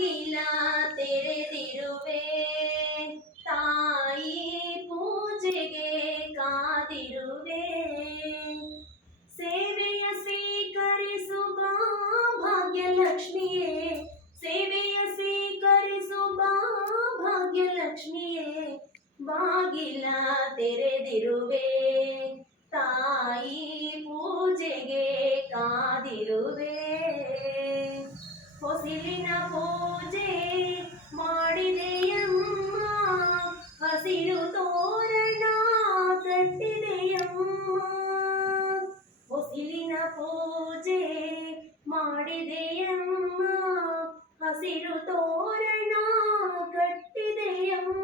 ಬಾಗಿಲ ತೆರೆದಿರುವೆ, ತಾಯಿ ಪೂಜೆಗೆ ಕಾದಿರುವೆ. ಸೇವೆಯ ಸ್ವೀಕರಿಸು ಬಾ ಭಾಗ್ಯಲಕ್ಷ್ಮಿಯೇ, ಸೇವೆಯ ಸ್ವೀಕರಿಸು ಬಾ ಭಾಗ್ಯಲಕ್ಷ್ಮಿಯೇ. ಬಾಗಿಲ ತೆರೆದಿರುವೆ, ತಾಯಿ ಪೂಜೆಗೆ ಕಾದಿರುವೆ. ಹೊಸಿಲಿನ ಪೂಜೆ ಮಾಡಿದೆಯಮ್ಮ, ಹಸಿರು ತೋರಣ ಕಟ್ಟಿದೆಯಮ್ಮ. ಹೊಸಿಲಿನ ಪೂಜೆ ಮಾಡಿದೆಯಮ್ಮ, ಹಸಿರು ತೋರಣ ಕಟ್ಟಿದೆಯಮ್ಮ.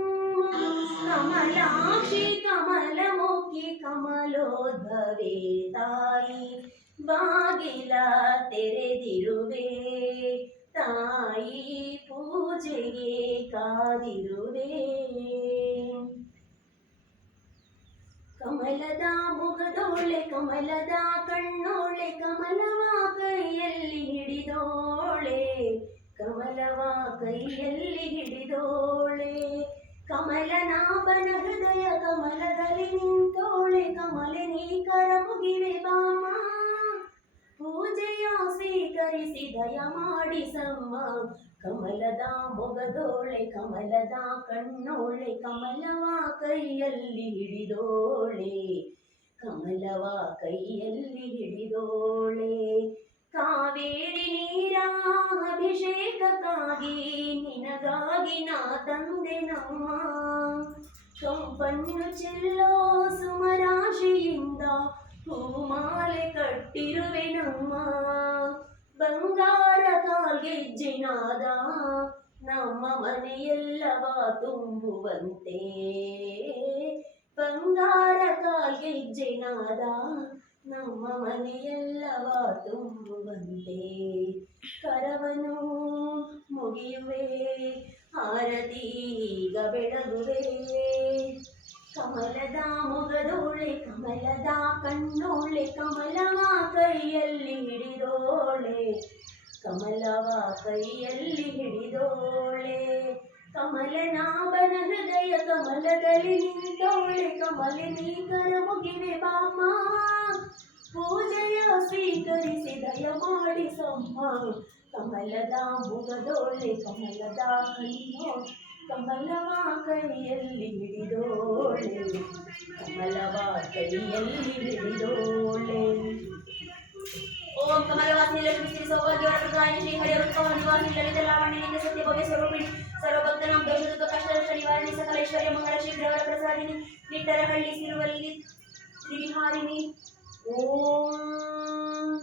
ಕಮಲಾಕ್ಷಿ ಕಮಲಮುಖಿ ಕಮಲೋದ್ಭವೆ ತಾಯಿ, ಬಾಗಿಲ ತೆರೆದಿರುವೆ, ತಾಯಿ ಪೂಜೆಗೆ ಕಾದಿರುವೆ. ಕಮಲದ ಮುಗದೋಳೆ, ಕಮಲದ ಕಣ್ಣೋಳೆ, ಕಮಲವ ಕೈಯಲ್ಲಿ ಹಿಡಿದೋಳೆ, ಕಮಲವ ಕೈಯಲ್ಲಿ ಹಿಡಿದೋಳೆ. ಕಮಲನಾಭನ ಹೃದಯ ಕಮಲದಲ್ಲಿ ನಿಂತೋಳೆ, ಕಮಲಿನಿ ಕರ ಮುಗಿವೆ ಬಾಮ, ಪೂಜೆಯ ಸ್ವೀಕರಿಸಿ ದಯ ಮಾಡಿಸಮ್ಮ. ಕಮಲದ ಮೊಗದೋಳೆ, ಕಮಲದ ಕಣ್ಣೋಳೆ, ಕಮಲವ ಕೈಯಲ್ಲಿ ಹಿಡಿದೋಳೆ, ಕಮಲವ ಕೈಯಲ್ಲಿ ಹಿಡಿದೋಳೆ. ಕಾವೇರಿ ನೀರ ಅಭಿಷೇಕಕ್ಕಾಗಿ ನಿನಗಾಗಿ ನಾ ತಂದೆ ನಮ್ಮ, ಕಂಪನ್ನು ಚೆಲ್ಲೋ ಸುಮರಾಶಿಯಿಂದ ಹೂಮಾಲೆ ಕಟ್ಟಿರುವೆ ನಮ್ಮ. ಬಂಗಾರ ಕಾಲ್ಗೆಜ್ಜೆನಾದ ನಮ್ಮ ಮನೆಯೆಲ್ಲವ ತುಂಬುವಂತೆ, ಬಂಗಾರ ಕಾಲ್ಗೆಜ್ಜೆನಾದ ನಮ್ಮ ಮನೆಯೆಲ್ಲವ ತುಂಬುವಂತೆ. ಕರವನು ಮುಗಿಯುವೆ, ಆರತೀಗ ಬೆಳಗುವೆ. ಕಮಲದ ಮೊಗದೋಳೆ, ಕಮಲದ ಕಣ್ಣೋಳೆ, ಕಮಲವ ಕೈಯಲ್ಲಿ ಹಿಡಿದೋಳೆ, ಕಮಲವ ಕೈಯಲ್ಲಿ ಹಿಡಿದೋಳೆ. ಕಮಲನಾಭನ ಹೃದಯ ಕಮಲದಲ್ಲಿ ನಿಂತೋಳೆ, ಕಮಲಿನಿ ಕರ ಮುಗಿವೆ ಬಾಮ, ಪೂಜೆಯ ಸ್ವೀಕರಿಸಿ ದಯ ಮಾಡಿಸಮ್ಮ. ಕಮಲದ ಮುಗದೋಳೆ, ಕಮಲದ ಕಣ್ಣೋ, ಕಮಲವ ಕೈಯಲ್ಲಿ ಹಿಡಿದೋಳೆ, ಕಮಲವ ಕೈಯಲ್ಲಿ ಹಿಡಿದೋಳೆ. ಓಂ ಕಮಲವಾಸಿನಿ ಲಕ್ಷ್ಮೀ ಶ್ರೀ ಸೌಭಾಗ್ಯವರಪ್ರದಾಯಿನಿ ಶ್ರೀ ಹರಿವೃತ್ತಮ ನಿವಾಸಿನಿ ಲಲಿತ ಲಾವಣ್ಯನಿಂದ ಸತ್ಯ ಭವ್ಯ ಸ್ವರೂಪಿಣಿ ಸರ್ವಭಕ್ತನಾಂ ದೋಷದುಃಖ ಕಷ್ಟ ನಿವಾರಣಿ ಸಕಲ ಐಶ್ವರ್ಯ ಮಂಗಳ ಶೀಘ್ರವರ ಪ್ರಸಾದಿನಿ ನಿಟ್ಟರಹಳ್ಳಿ ಸಿರುವಲ್ಲಿ ತ್ರಿವಿಹಾರಿಣಿ. ಓಂ